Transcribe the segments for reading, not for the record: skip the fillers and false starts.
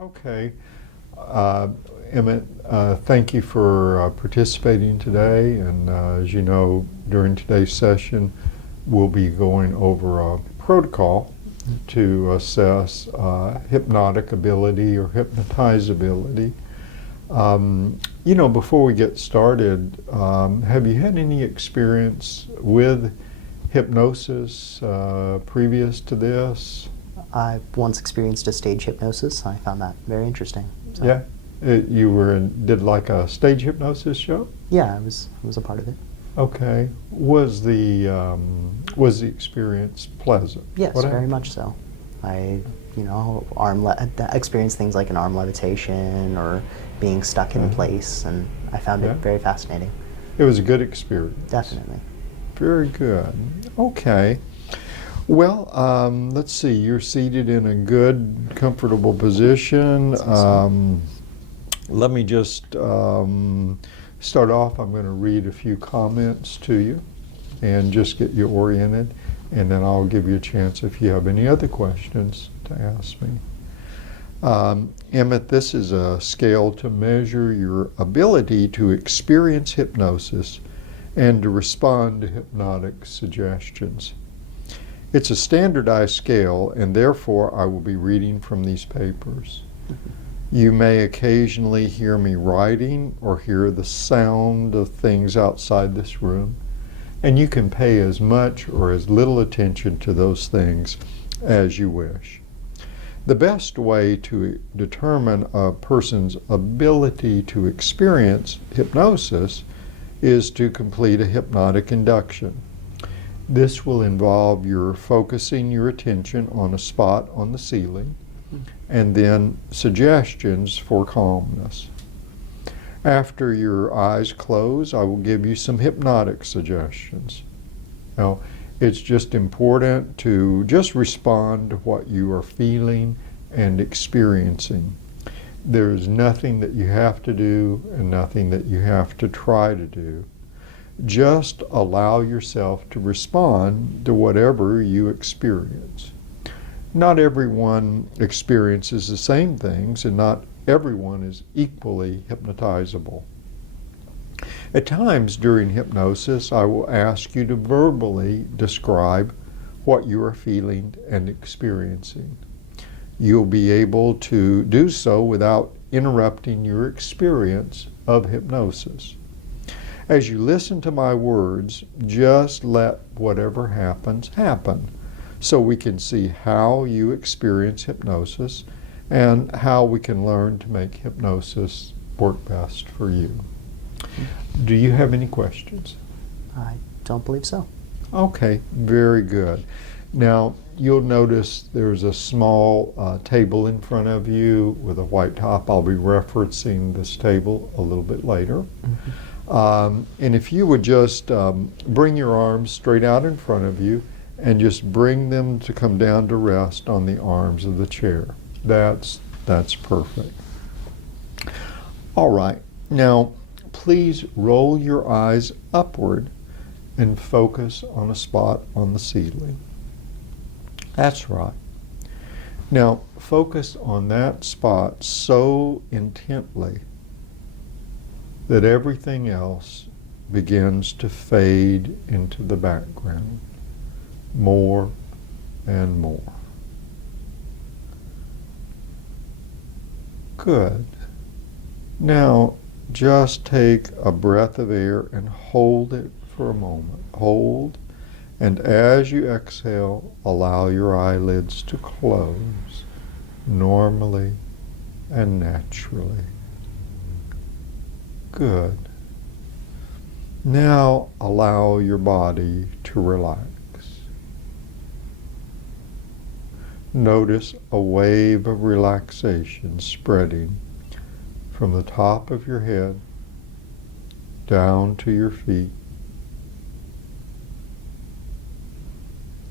Okay. Uh, Emmett, thank you for participating today. And as you know, during today's session, we'll be going over a protocol to assess hypnotic ability or hypnotizability. Before we get started, have you had any experience with hypnosis previous to this? I once experienced a stage hypnosis. I found that very interesting. So, Yeah, did like a stage hypnosis show. Yeah, I was a part of it. Okay, was the experience pleasant? Yes, What very happened? much so. I, experienced things like an arm levitation or being stuck in place, and I found it Yeah. very fascinating. It was a good experience. Definitely. Very good. Okay. Well, let's see. You're seated in a good, comfortable position. Let me just start off. I'm going to read a few comments to you and just get you oriented, and then I'll give you a chance if you have any other questions to ask me. Emmett, this is a scale to measure your ability to experience hypnosis and to respond to hypnotic suggestions. It's a standardized scale, and therefore I will be reading from these papers. You may occasionally hear me writing or hear the sound of things outside this room, and you can pay as much or as little attention to those things as you wish. The best way to determine a person's ability to experience hypnosis is to complete a hypnotic induction. This will involve your focusing your attention on a spot on the ceiling and then suggestions for calmness. After your eyes close, I will give you some hypnotic suggestions. Now, it's just important to just respond to what you are feeling and experiencing. There's nothing that you have to do and nothing that you have to try to do. Just allow yourself to respond to whatever you experience. Not everyone experiences the same things, and not everyone is equally hypnotizable. At times during hypnosis, I will ask you to verbally describe what you are feeling and experiencing. You'll be able to do so without interrupting your experience of hypnosis. As you listen to my words, just let whatever happens happen, so we can see how you experience hypnosis and how we can learn to make hypnosis work best for you. Do you have any questions? I don't believe so. Okay, very good. Now, you'll notice there's a small table in front of you with a white top. I'll be referencing this table a little bit later. And if you would just bring your arms straight out in front of you and just bring them to come down to rest on the arms of the chair. That's perfect. All right. Now, please roll your eyes upward and focus on a spot on the ceiling. That's right. Now, focus on that spot so intently that everything else begins to fade into the background more and more. Good. Now, just take a breath of air and hold it for a moment. Hold, and as you exhale, allow your eyelids to close normally and naturally. Good. Now allow your body to relax. Notice a wave of relaxation spreading from the top of your head down to your feet,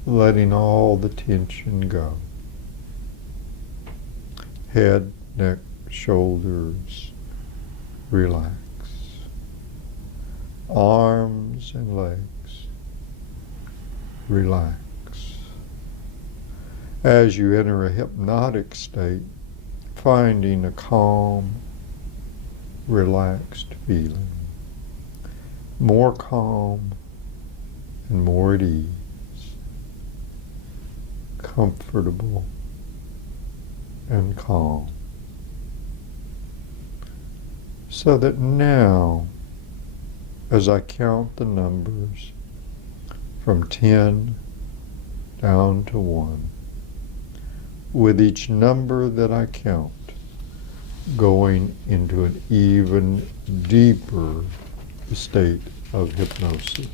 letting all the tension go. Head, neck, shoulders, relax. Arms and legs, relax. As you enter a hypnotic state, finding a calm, relaxed feeling. More calm and more at ease. Comfortable and calm. So that now, as I count the numbers from 10 down to 1, with each number that I count, going into an even deeper state of hypnosis.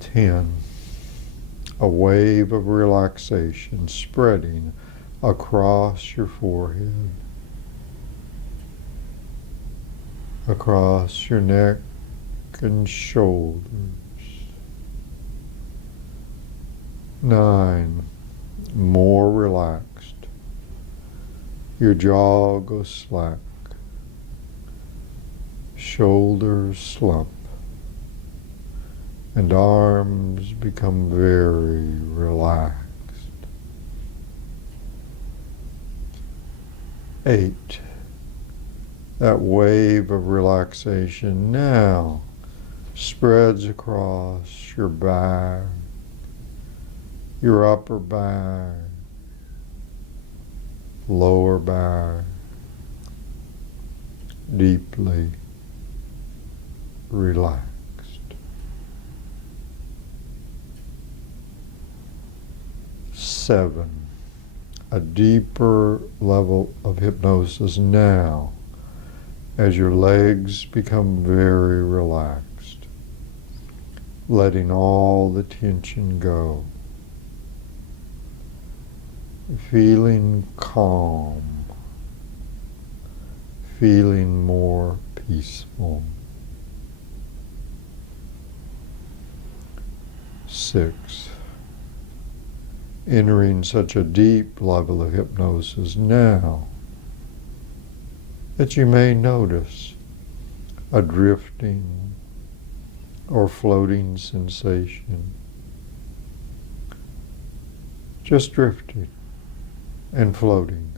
10. A wave of relaxation spreading across your forehead, across your neck and shoulders. 9. More relaxed. Your jaw goes slack. Shoulders slump. And arms become very relaxed. 8. That wave of relaxation now spreads across your back, your upper back, lower back, deeply relaxed. 7. A deeper level of hypnosis now as your legs become very relaxed, letting all the tension go, feeling calm, feeling more peaceful. 6. Entering such a deep level of hypnosis now that you may notice a drifting or floating sensation. Just drifting and floating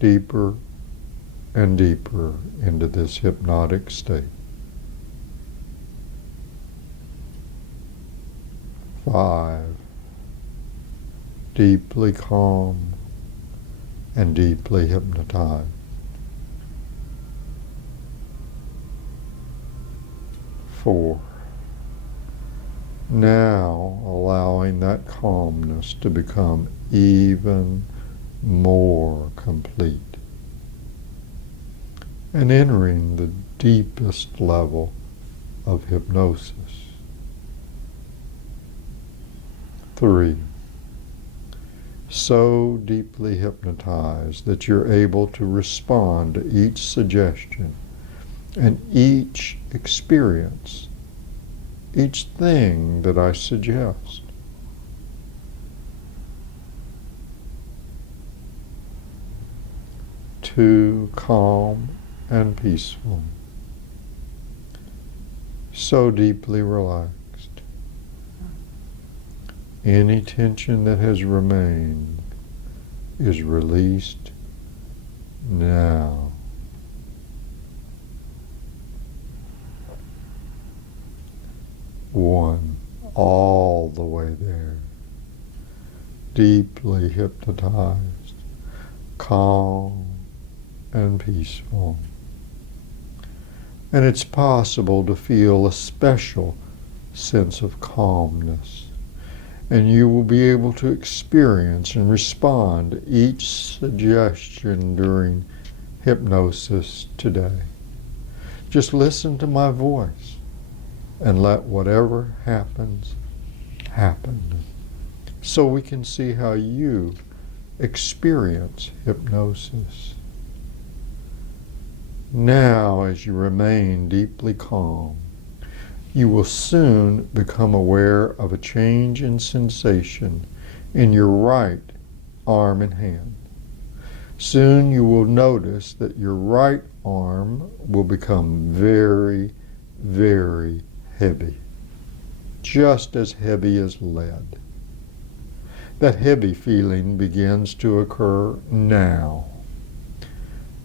deeper and deeper into this hypnotic state. 5. Deeply calm and deeply hypnotized. 4. Now allowing that calmness to become even more complete and entering the deepest level of hypnosis. 3. So deeply hypnotized that you're able to respond to each suggestion and each experience, each thing that I suggest. 2. Calm and peaceful. So deeply relaxed. Any tension that has remained is released now. 1. All the way there. Deeply hypnotized, calm and peaceful. And it's possible to feel a special sense of calmness. And you will be able to experience and respond to each suggestion during hypnosis today. Just listen to my voice and let whatever happens, happen. So we can see how you experience hypnosis. Now, as you remain deeply calm, you will soon become aware of a change in sensation in your right arm and hand. Soon you will notice that your right arm will become very, very heavy, just as heavy as lead. That heavy feeling begins to occur now.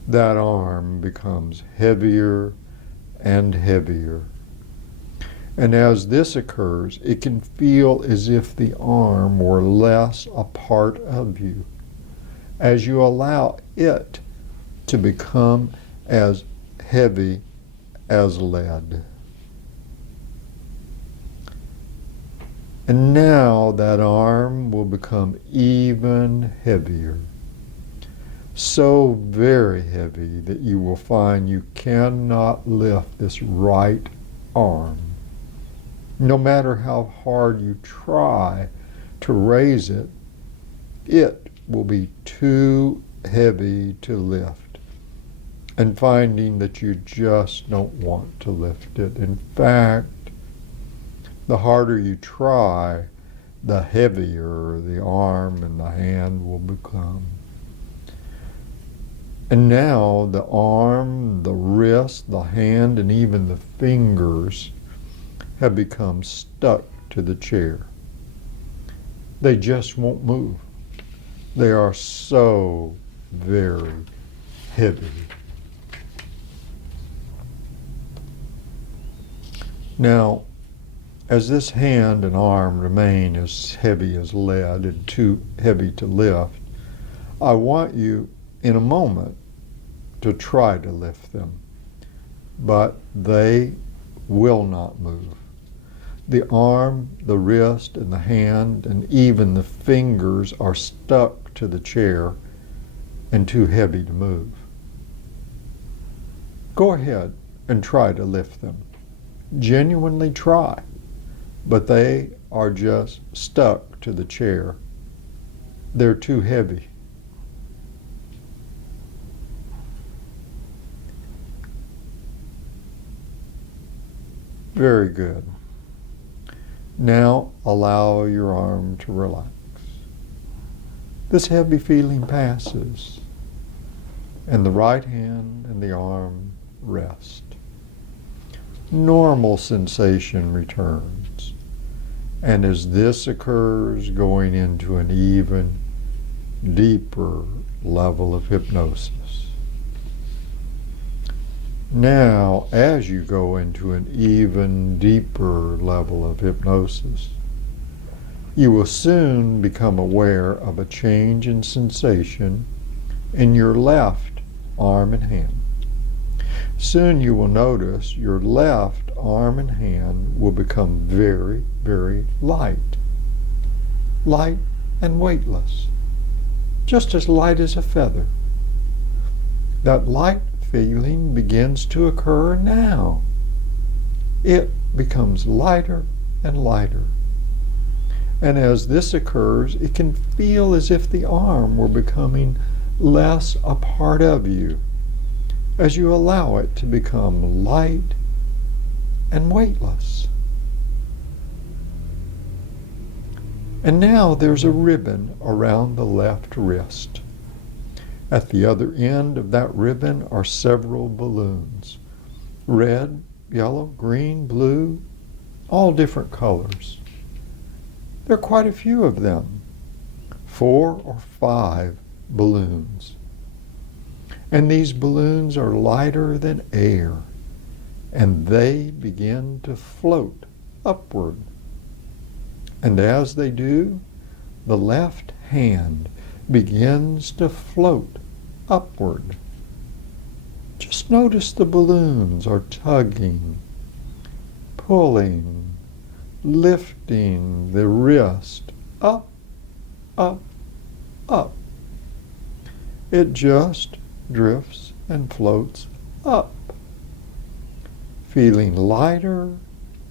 That arm becomes heavier and heavier. And as this occurs, it can feel as if the arm were less a part of you, as you allow it to become as heavy as lead. And now that arm will become even heavier. So very heavy that you will find you cannot lift this right arm. No matter how hard you try to raise it, it will be too heavy to lift. And finding that you just don't want to lift it. In fact, the harder you try, the heavier the arm and the hand will become. And now the arm, the wrist, the hand, and even the fingers have become stuck to the chair. They just won't move. They are so very heavy. Now, as this hand and arm remain as heavy as lead and too heavy to lift, I want you in a moment to try to lift them, but they will not move. The arm, the wrist, and the hand, and even the fingers are stuck to the chair and too heavy to move. Go ahead and try to lift them. Genuinely try, but they are just stuck to the chair. They're too heavy. Very good. Now allow your arm to relax. This heavy feeling passes, and the right hand and the arm rest. Normal sensation returns, and as this occurs, going into an even deeper level of hypnosis. Now, as you go into an even deeper level of hypnosis, you will soon become aware of a change in sensation in your left arm and hand. Soon you will notice your left arm and hand will become very, very light. Light and weightless. Just as light as a feather. That light feeling begins to occur now. It becomes lighter and lighter. And as this occurs, it can feel as if the arm were becoming less a part of you, as you allow it to become light and weightless. And now there's a ribbon around the left wrist. At the other end of that ribbon are several balloons. Red, yellow, green, blue, all different colors. There are quite a few of them, 4 or 5 balloons. And these balloons are lighter than air, and they begin to float upward. And as they do, the left hand begins to float upward. Just notice the balloons are tugging, pulling, lifting the wrist up, up, up. It just drifts and floats up, feeling lighter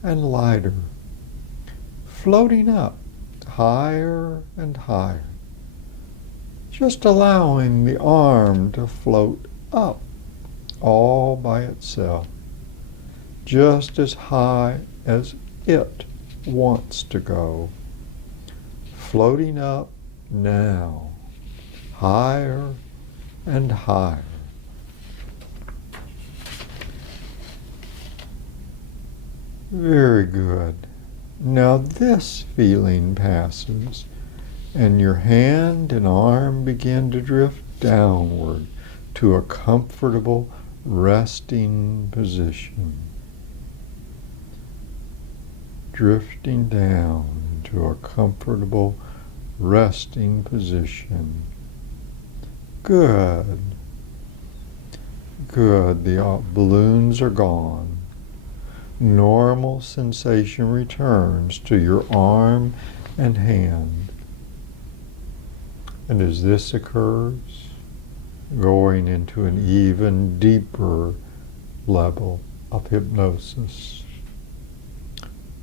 and lighter, floating up higher and higher. Just allowing the arm to float up all by itself, just as high as it wants to go. Floating up now, higher and higher. Very good. Now this feeling passes, and your hand and arm begin to drift downward to a comfortable resting position. Drifting down into a comfortable resting position. Good. Good. The balloons are gone. Normal sensation returns to your arm and hand. And as this occurs, going into an even deeper level of hypnosis,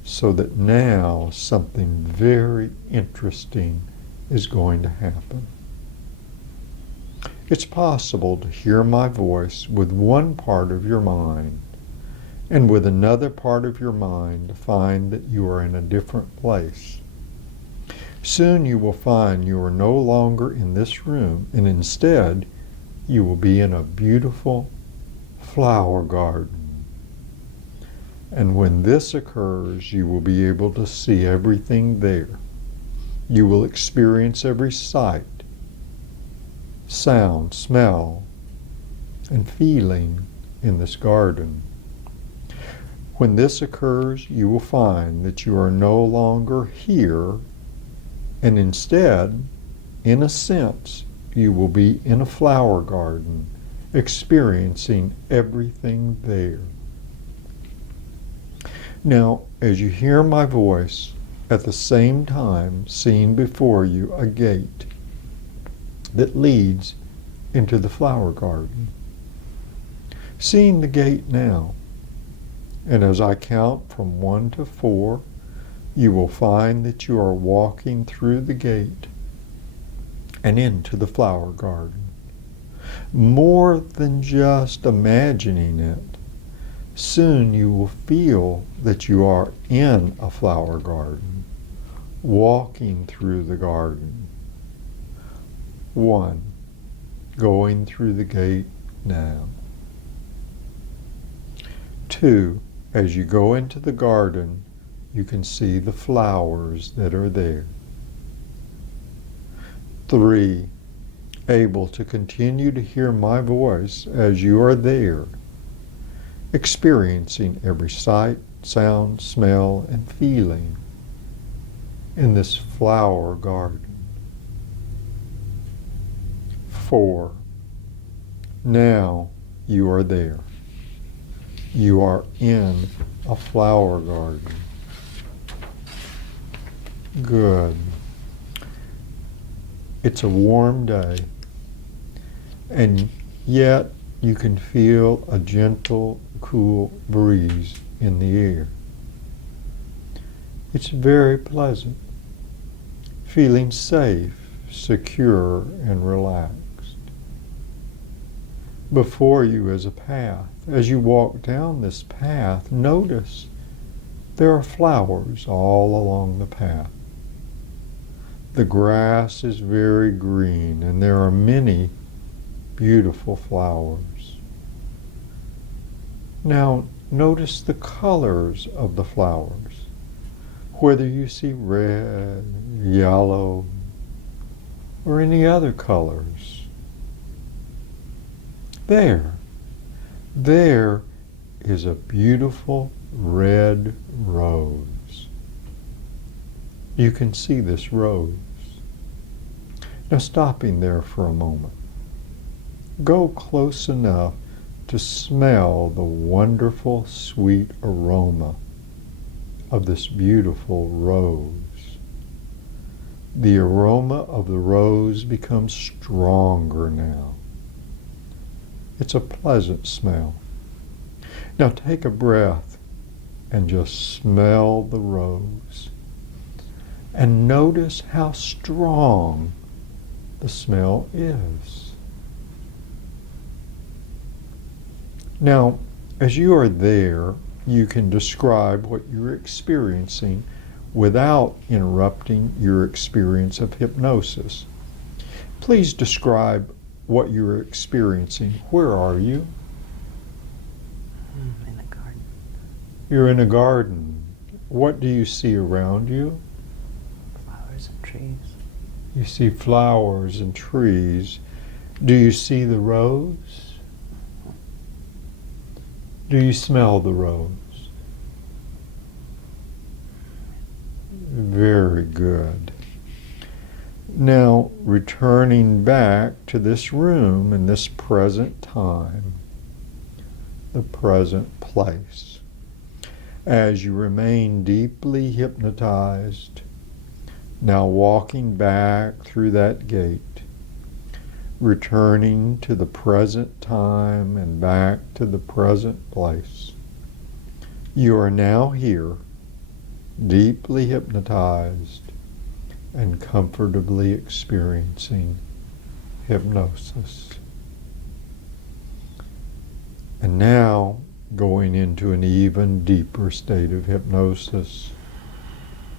so that now something very interesting is going to happen. It's possible to hear my voice with one part of your mind, and with another part of your mind to find that you are in a different place. Soon you will find you are no longer in this room, and instead you will be in a beautiful flower garden. And when this occurs, you will be able to see everything there. You will experience every sight, sound, smell, and feeling in this garden. When this occurs, you will find that you are no longer here, and instead, in a sense, you will be in a flower garden, experiencing everything there. Now, as you hear my voice, at the same time seeing before you a gate that leads into the flower garden. Seeing the gate now, and as I count from 1 to 4, you will find that you are walking through the gate and into the flower garden. More than just imagining it, soon you will feel that you are in a flower garden, walking through the garden. 1, going through the gate now. 2, as you go into the garden, you can see the flowers that are there. 3, able to continue to hear my voice as you are there, experiencing every sight, sound, smell, and feeling in this flower garden. 4, now you are there. You are in a flower garden. Good. It's a warm day, and yet you can feel a gentle, cool breeze in the air. It's very pleasant, feeling safe, secure, and relaxed. Before you is a path. As you walk down this path, notice there are flowers all along the path. The grass is very green, and there are many beautiful flowers. Now, notice the colors of the flowers, whether you see red, yellow, or any other colors. There is a beautiful red rose. You can see this rose. Now, stopping there for a moment, go close enough to smell the wonderful sweet aroma of this beautiful rose. The aroma of the rose becomes stronger now. It's a pleasant smell. Now take a breath and just smell the rose. And notice how strong the smell is. Now, as you are there, you can describe what you're experiencing without interrupting your experience of hypnosis. Please describe what you're experiencing. Where are you? In a garden. You're in a garden. What do you see around you? Flowers and trees. You see flowers and trees. Do you see the rose? Do you smell the rose? Very good. Now, returning back to this room in this present time, the present place, as you remain deeply hypnotized, now walking back through that gate, returning to the present time and back to the present place. You are now here, deeply hypnotized and comfortably experiencing hypnosis. And now going into an even deeper state of hypnosis.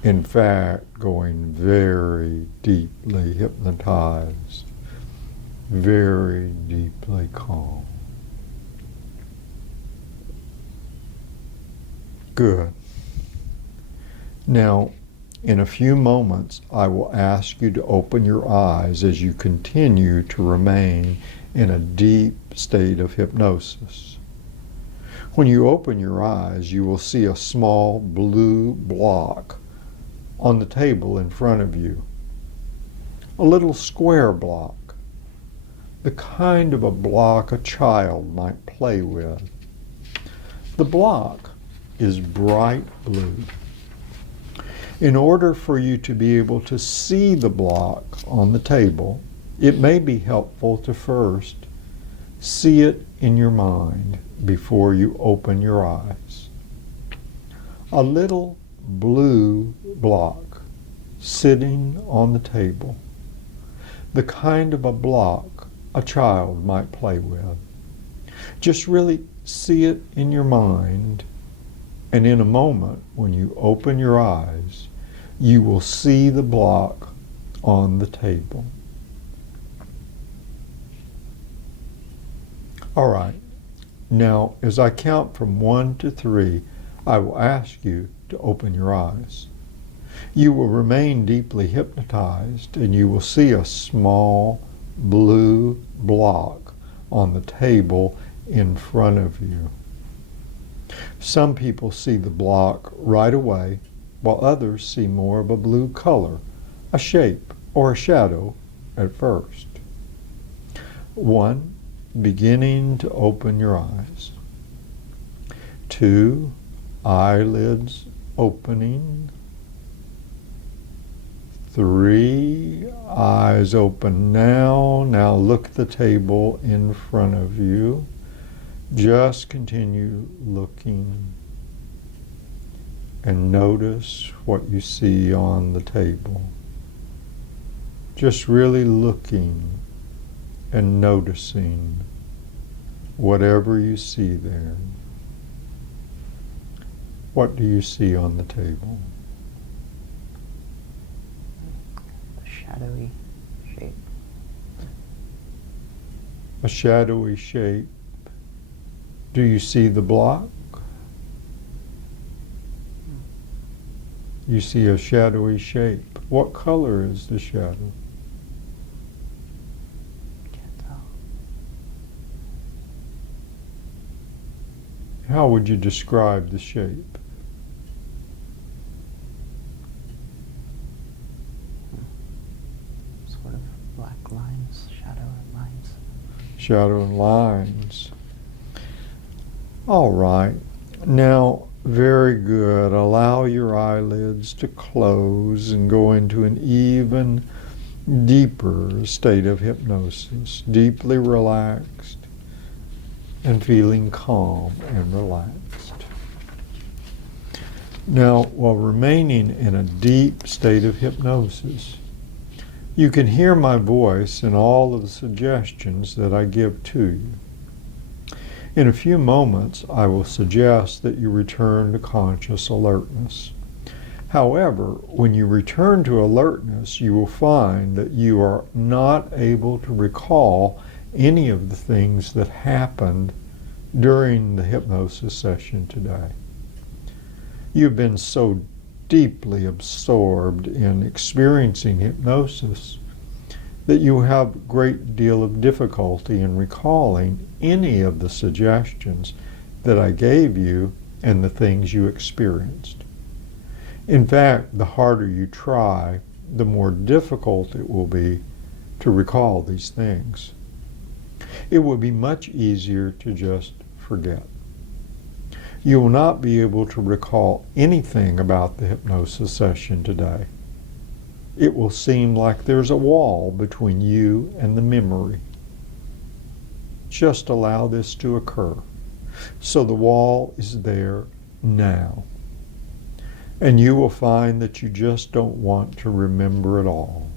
In fact, going very deeply hypnotized, very deeply calm. Good. Now, in a few moments, I will ask you to open your eyes as you continue to remain in a deep state of hypnosis. When you open your eyes, you will see a small blue block on the table in front of you. A little square block, the kind of a block a child might play with. The block is bright blue. In order for you to be able to see the block on the table, it may be helpful to first see it in your mind before you open your eyes. A little blue block sitting on the table, the kind of a block a child might play with. Just really see it in your mind, and in a moment, when you open your eyes, you will see the block on the table. All right. Now, as I count from 1 to 3, I will ask you to open your eyes. You will remain deeply hypnotized, and you will see a small blue block on the table in front of you. Some people see the block right away, while others see more of a blue color, a shape, or a shadow at first. 1, beginning to open your eyes. 2, eyelids opening. 3, eyes open now. Now look at the table in front of you. Just continue looking and notice what you see on the table. Just really looking and noticing whatever you see there. What do you see on the table? A shadowy shape. A shadowy shape. Do you see the block? You see a shadowy shape. What color is the shadow? Can't tell. How would you describe the shape? Sort of black lines, shadow and lines. Shadow and lines. All right. Now, very good. Allow your eyelids to close and go into an even deeper state of hypnosis, deeply relaxed and feeling calm and relaxed. Now, while remaining in a deep state of hypnosis, you can hear my voice in all of the suggestions that I give to you. In a few moments, I will suggest that you return to conscious alertness. However, when you return to alertness, you will find that you are not able to recall any of the things that happened during the hypnosis session today. You've been so deeply absorbed in experiencing hypnosis that you have a great deal of difficulty in recalling any of the suggestions that I gave you and the things you experienced. In fact, the harder you try, the more difficult it will be to recall these things. It will be much easier to just forget. You will not be able to recall anything about the hypnosis session today. It will seem like there's a wall between you and the memory. Just allow this to occur. So the wall is there now. And you will find that you just don't want to remember at all.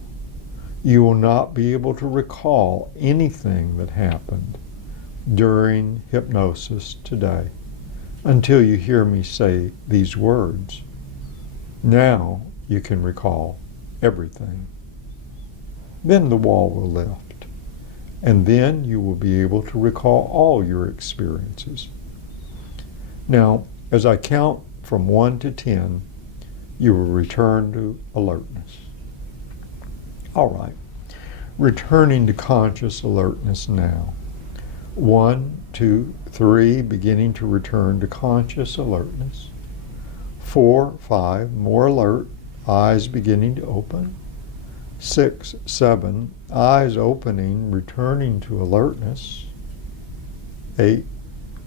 You will not be able to recall anything that happened during hypnosis today until you hear me say these words. Now you can recall everything. Then the wall will lift, and then you will be able to recall all your experiences. Now, as I count from 1 to 10, you will return to alertness. All right, returning to conscious alertness now. 1, 2, 3, beginning to return to conscious alertness. 4, 5, more alert, eyes beginning to open. 6, 7, eyes opening, returning to alertness. 8,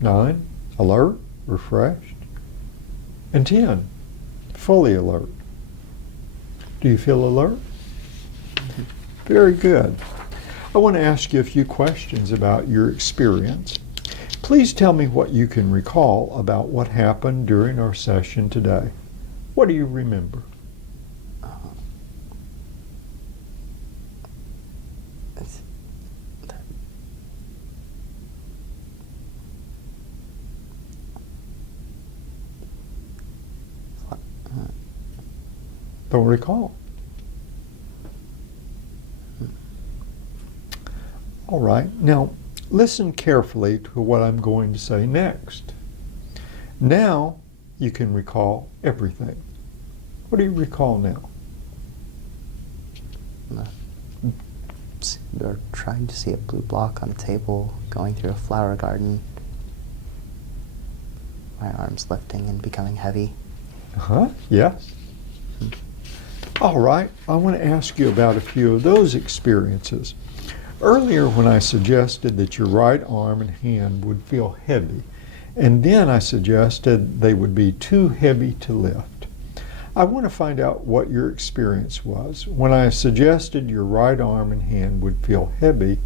9, alert, refreshed. And 10, fully alert. Do you feel alert? Very good. I want to ask you a few questions about your experience. Please tell me what you can recall about what happened during our session today. What do you remember? Don't recall. All right, now listen carefully to what I'm going to say next. Now you can recall everything. What do you recall now? Or trying to see a blue block on a table, going through a flower garden, my arms lifting and becoming heavy. Yes. All right, I want to ask you about a few of those experiences. Earlier when I suggested that your right arm and hand would feel heavy, and then I suggested they would be too heavy to lift. I want to find out what your experience was. When I suggested your right arm and hand would feel heavy,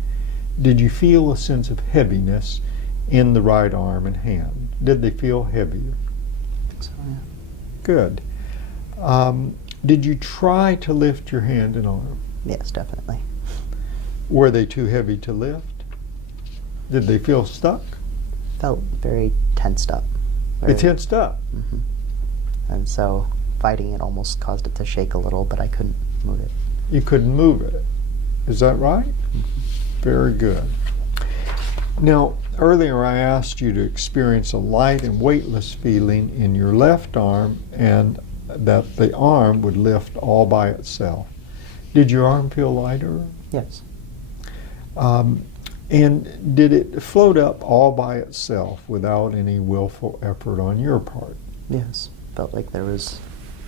did you feel a sense of heaviness in the right arm and hand? Did they feel heavier? I think so, yeah. Good. Did you try to lift your hand and arm? Yes, definitely. Were they too heavy to lift? Did they feel stuck? Felt very tensed up. They tensed up. Mm-hmm. And so fighting it almost caused it to shake a little, but I couldn't move it. You couldn't move it. Is that right? Mm-hmm. Very good. Now, earlier I asked you to experience a light and weightless feeling in your left arm and that the arm would lift all by itself. Did your arm feel lighter? Yes. And did it float up all by itself without any willful effort on your part? Yes. Felt like there was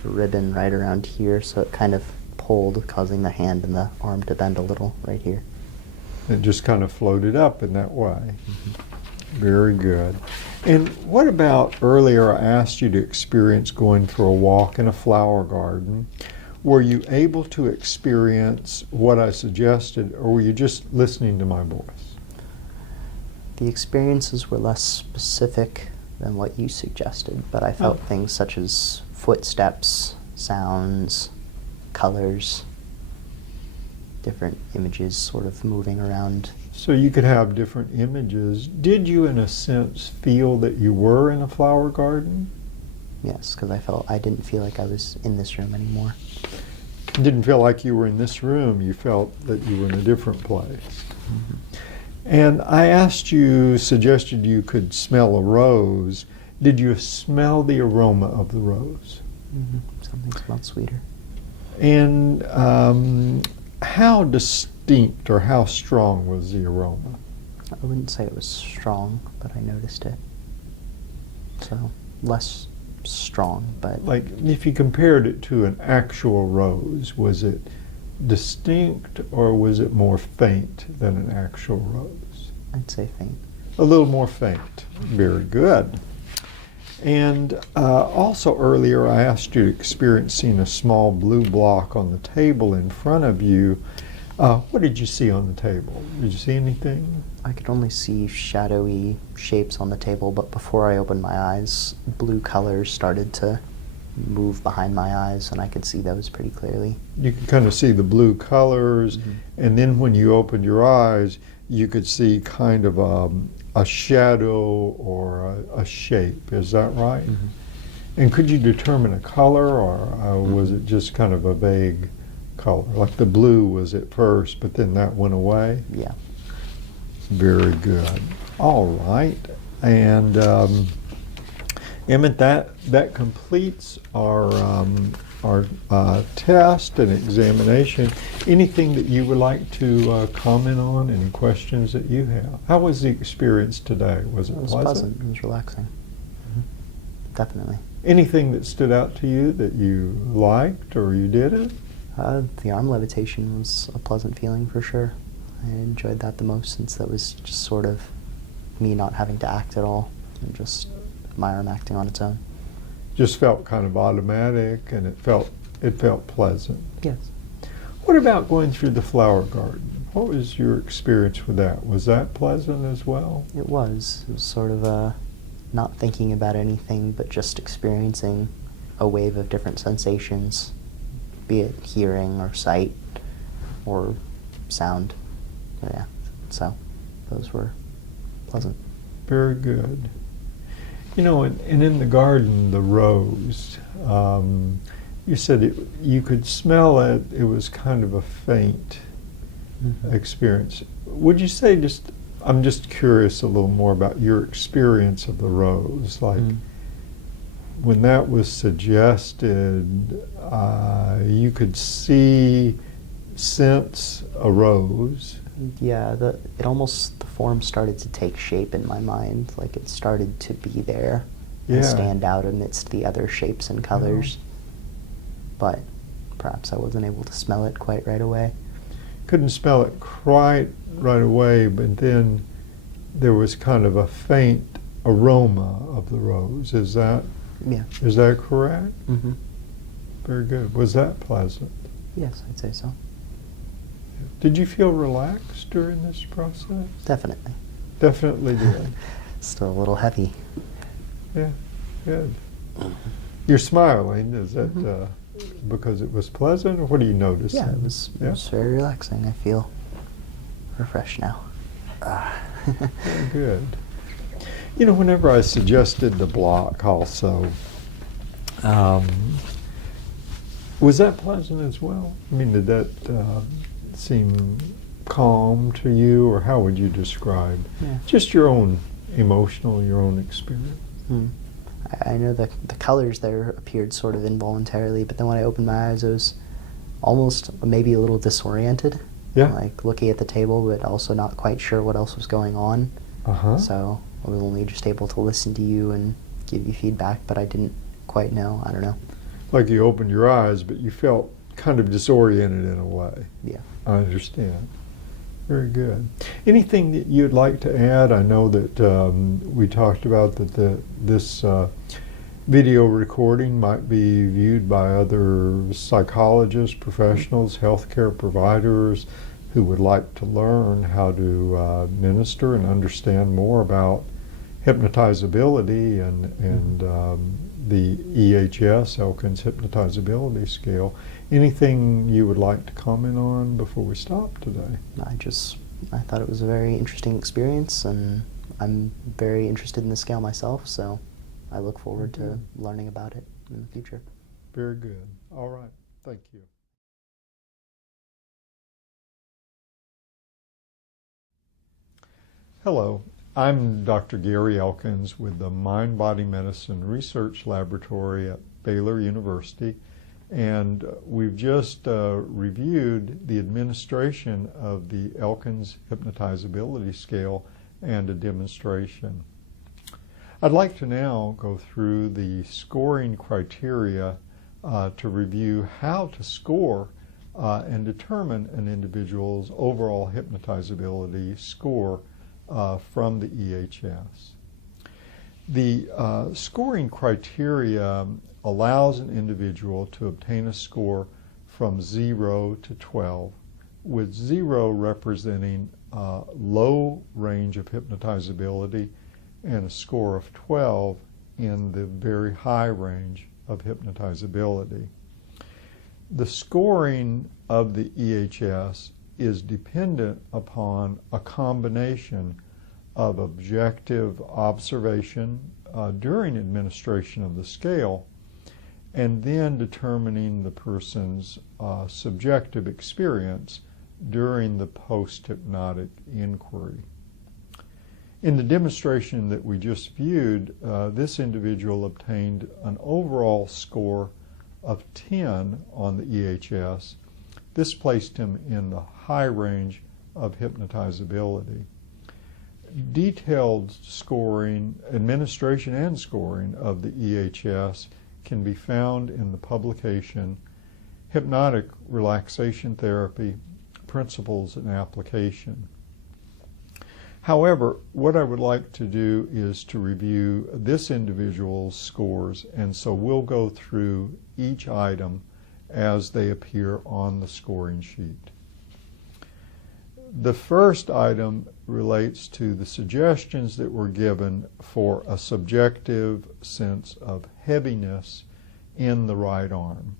a ribbon right around here, so it kind of pulled, causing the hand and the arm to bend a little right here. It just kind of floated up in that way. Mm-hmm. Very good. And what about earlier I asked you to experience going for a walk in a flower garden. Were you able to experience what I suggested, or were you just listening to my voice? The experiences were less specific than what you suggested, but I felt things such as footsteps, sounds, colors, different images sort of moving around. So you could have different images. Did you, in a sense, feel that you were in a flower garden? Yes, because I didn't feel like I was in this room anymore. Didn't feel like you were in this room. You felt that you were in a different place. Mm-hmm. And I asked you, suggested you could smell a rose. Did you smell the aroma of the rose? Mm-hmm. Something smelled sweeter. And how distinct or how strong was the aroma? I wouldn't say it was strong, but I noticed it. So, less strong, but... Like, if you compared it to an actual rose, was it distinct or was it more faint than an actual rose? I'd say faint. A little more faint. Very good. And also earlier I asked you to experience seeing a small blue block on the table in front of you. What did you see on the table? Did you see anything? I could only see shadowy shapes on the table, but before I opened my eyes, blue colors started to move behind my eyes, and I could see those pretty clearly. You could kind of see the blue colors, and then when you opened your eyes, you could see kind of a shadow or a shape. Is that right? And could you determine a color, or was it just kind of a vague color? Like the blue was at first, but then that went away? Yeah. Very good. All right. And Emmett, that completes our test and examination. Anything that you would like to comment on? Any questions that you have? How was the experience today? Was it pleasant? It was relaxing. Definitely. Anything that stood out to you that you liked or you didn't? The arm levitation was a pleasant feeling for sure. I enjoyed that the most, since that was just sort of me not having to act at all, and just my arm acting on its own. Just felt kind of automatic, and it felt pleasant. Yes. What about going through the flower garden? What was your experience with that? Was that pleasant as well? It was. It was sort of not thinking about anything, but just experiencing a wave of different sensations, be it hearing or sight or sound. Yeah, so those were pleasant. Very good. You know, and in the garden, the rose, you said you could smell it. It was kind of a faint experience. Would you say I'm just curious a little more about your experience of the rose. Like, when that was suggested, you could sense a rose. Yeah, the form started to take shape in my mind. Like, it started to be there and stand out amidst the other shapes and colors. But perhaps I wasn't able to smell it quite right away. Couldn't smell it quite right away, but then there was kind of a faint aroma of the rose. Is that correct? Very good. Was that pleasant? Yes, I'd say so. Did you feel relaxed during this process? Definitely. Definitely did. Still a little heavy. Yeah, good. You're smiling. Is that because it was pleasant, or what do you notice? Yeah, it was very relaxing. I feel refreshed now. Very good. You know, whenever I suggested the block also, was that pleasant as well? I mean, did that seem calm to you, or how would you describe just your own emotional, your own experience? I know the colors there appeared sort of involuntarily, but then when I opened my eyes, I was almost maybe a little disoriented. Yeah. Like looking at the table, but also not quite sure what else was going on. So I was only just able to listen to you and give you feedback, but I didn't quite know. I don't know. Like you opened your eyes, but you felt kind of disoriented in a way. Yeah. I understand. Very good. Anything that you'd like to add? I know that we talked about that this video recording might be viewed by other psychologists, professionals, healthcare providers who would like to learn how to minister and understand more about hypnotizability and the EHS, Elkins Hypnotizability Scale. Anything you would like to comment on before we stop today? I thought it was a very interesting experience, and I'm very interested in the scale myself, so I look forward to learning about it in the future. Very good. All right. Thank you. Hello. I'm Dr. Gary Elkins with the Mind Body Medicine Research Laboratory at Baylor University And we've just reviewed the administration of the Elkins Hypnotizability Scale and a demonstration. I'd like to now go through the scoring criteria to review how to score and determine an individual's overall hypnotizability score from the EHS. The scoring criteria allows an individual to obtain a score from 0 to 12, with 0 representing low range of hypnotizability and a score of 12 in the very high range of hypnotizability. The scoring of the EHS is dependent upon a combination of objective observation during administration of the scale and then determining the person's subjective experience during the post-hypnotic inquiry. In the demonstration that we just viewed, this individual obtained an overall score of 10 on the EHS. This placed him in the high range of hypnotizability. Detailed scoring, administration and scoring of the EHS can be found in the publication Hypnotic Relaxation Therapy, Principles and Application. However, what I would like to do is to review this individual's scores, and so we'll go through each item as they appear on the scoring sheet. The first item relates to the suggestions that were given for a subjective sense of heaviness in the right arm.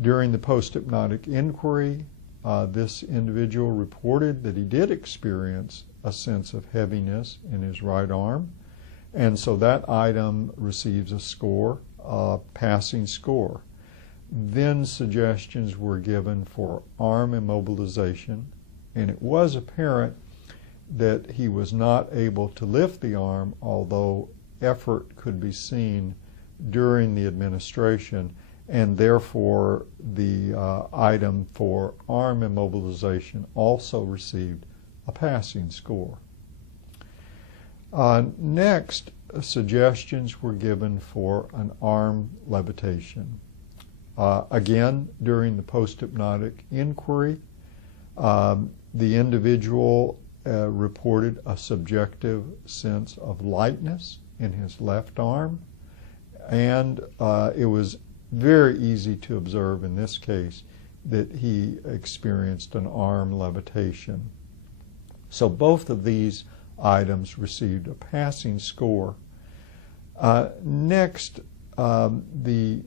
During the post-hypnotic inquiry, this individual reported that he did experience a sense of heaviness in his right arm, and so that item receives a score, a passing score. Then suggestions were given for arm immobilization, and it was apparent that he was not able to lift the arm, although effort could be seen during the administration, and therefore the item for arm immobilization also received a passing score. Next, suggestions were given for an arm levitation. Again, during the post-hypnotic inquiry, the individual reported a subjective sense of lightness in his left arm, and it was very easy to observe in this case that he experienced an arm levitation. So both of these items received a passing score. Next, the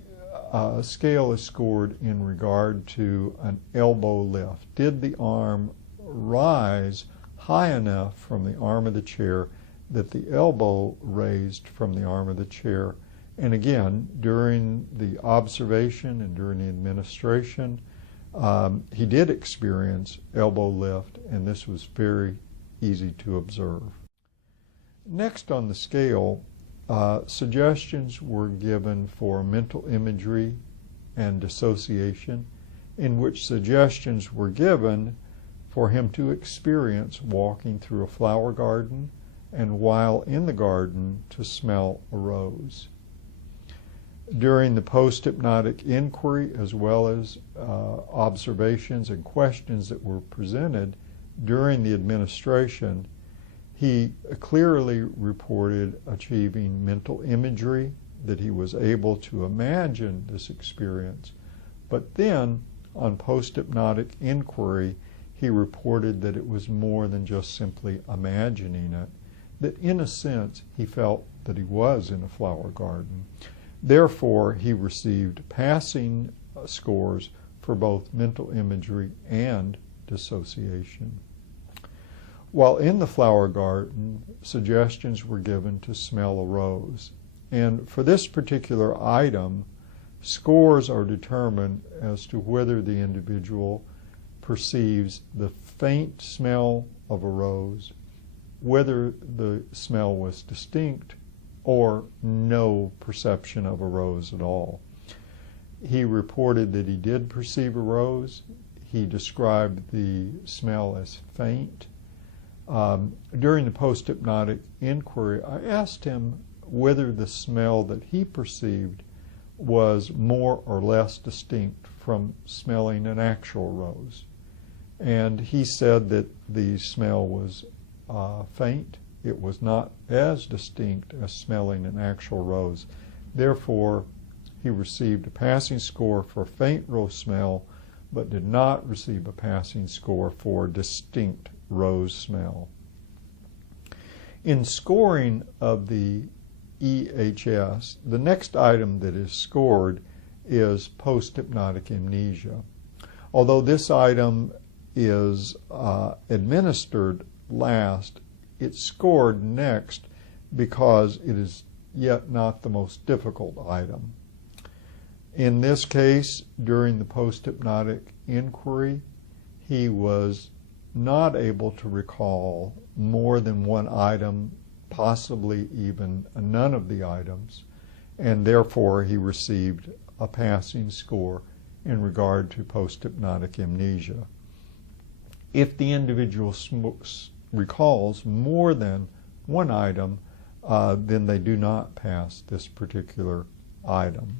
scale is scored in regard to an elbow lift. Did the arm rise high enough from the arm of the chair that the elbow raised from the arm of the chair? And again, during the observation and during the administration, he did experience elbow lift, and this was very easy to observe. Next on the scale, suggestions were given for mental imagery and dissociation, in which suggestions were given for him to experience walking through a flower garden, and while in the garden to smell a rose. During the post-hypnotic inquiry, as well as observations and questions that were presented during the administration, he clearly reported achieving mental imagery, that he was able to imagine this experience. But then, on post-hypnotic inquiry, he reported that it was more than just simply imagining it, that in a sense he felt that he was in a flower garden. Therefore, he received passing scores for both mental imagery and dissociation. While in the flower garden, suggestions were given to smell a rose. And for this particular item, scores are determined as to whether the individual perceives the faint smell of a rose, whether the smell was distinct, or no perception of a rose at all. He reported that he did perceive a rose. He described the smell as faint. During the post-hypnotic inquiry, I asked him whether the smell that he perceived was more or less distinct from smelling an actual rose. And he said that the smell was faint. It was not as distinct as smelling an actual rose. Therefore, he received a passing score for faint rose smell, but did not receive a passing score for distinct rose smell. In scoring of the EHS, the next item that is scored is posthypnotic amnesia. Although this item is administered last, it's scored next because it is yet not the most difficult item. In this case, during the post-hypnotic inquiry, he was not able to recall more than one item, possibly even none of the items, and therefore he received a passing score in regard to post-hypnotic amnesia. If the individual recalls more than one item, then they do not pass this particular item.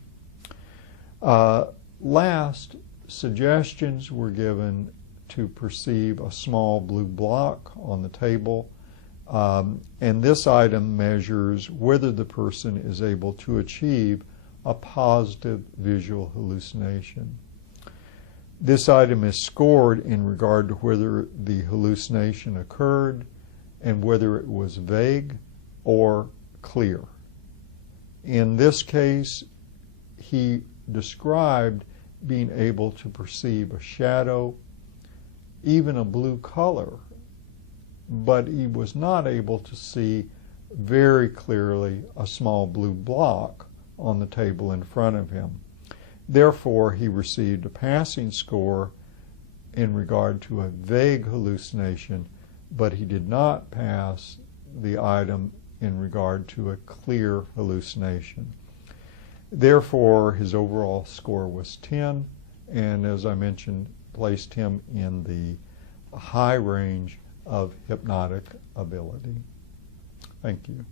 Last, suggestions were given to perceive a small blue block on the table, and this item measures whether the person is able to achieve a positive visual hallucination. This item is scored in regard to whether the hallucination occurred and whether it was vague or clear. In this case, he described being able to perceive a shadow, even a blue color, but he was not able to see very clearly a small blue block on the table in front of him. Therefore, he received a passing score in regard to a vague hallucination, but he did not pass the item in regard to a clear hallucination. Therefore, his overall score was 10, and as I mentioned, placed him in the high range of hypnotic ability. Thank you.